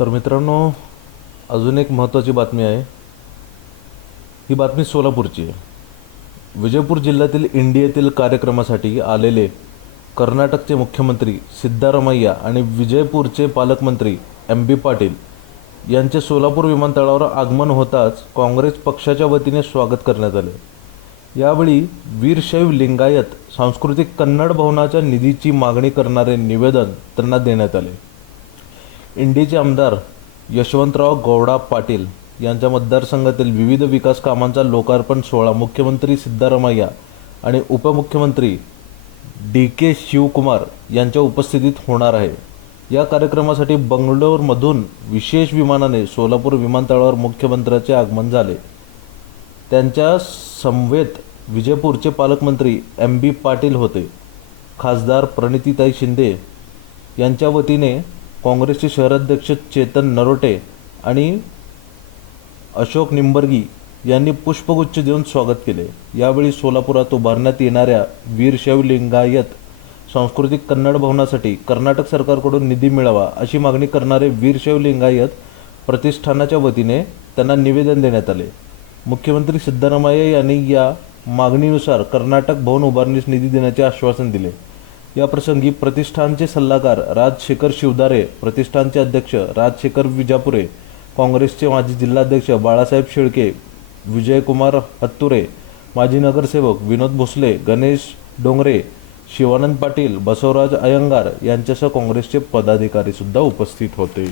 तर मित्रांनो अजून एक महत्त्वाची बातमी आहे. ही बातमी सोलापूरची आहे. विजयपूर जिल्ह्यातील इंडियातील कार्यक्रमासाठी आलेले कर्नाटकचे मुख्यमंत्री सिद्धारामय्या आणि विजयपूरचे पालकमंत्री एम बी पाटील यांचे सोलापूर विमानतळावर आगमन होताच काँग्रेस पक्षाच्या वतीने स्वागत करण्यात आले. यावेळी वीरशैव लिंगायत सांस्कृतिक कन्नड भवनाच्या निधीची मागणी करणारे निवेदन त्यांना देण्यात आले. इंडीचे आमदार यशवंतराव गौडा पाटील यांच्या मतदारसंघातील विविध विकास कामांचा लोकार्पण सोहळा मुख्यमंत्री सिद्धारामय्या आणि उपमुख्यमंत्री डी के शिवकुमार यांच्या उपस्थितीत होणार आहे. या कार्यक्रमासाठी बंगलोरमधून विशेष विमानाने सोलापूर विमानतळावर मुख्यमंत्र्याचे आगमन झाले. त्यांच्या समवेत विजयपूरचे पालकमंत्री एम बी पाटील होते. खासदार प्रणितीताई शिंदे यांच्या वतीने काँग्रेसचे शहराध्यक्ष चेतन नरोटे आणि अशोक निंबर्गी यांनी पुष्पगुच्छ देऊन स्वागत केले. यावेळी सोलापुरात उभारण्यात येणाऱ्या वीरशैव लिंगायत सांस्कृतिक कन्नड भवनासाठी कर्नाटक सरकारकडून निधी मिळावा अशी मागणी करणारे वीरशैव लिंगायत प्रतिष्ठानाच्या वतीने त्यांना निवेदन देण्यात आले. मुख्यमंत्री सिद्धरामय्या यांनी या मागणीनुसार कर्नाटक भवन उभारणीस निधी देण्याचे आश्वासन दिले. याप्रसंगी प्रतिष्ठानचे सल्लागार राजशेखर शिवदारे प्रतिष्ठानचे अध्यक्ष राजशेखर विजापुरे काँग्रेसचे माजी जिल्हाध्यक्ष बाळासाहेब शेळके विजयकुमार हत्तुरे माजी नगरसेवक विनोद भोसले गणेश डोंगरे शिवानंद पाटील बसवराज अयंगार यांच्यासह काँग्रेसचे पदाधिकारी सुद्धा उपस्थित होते.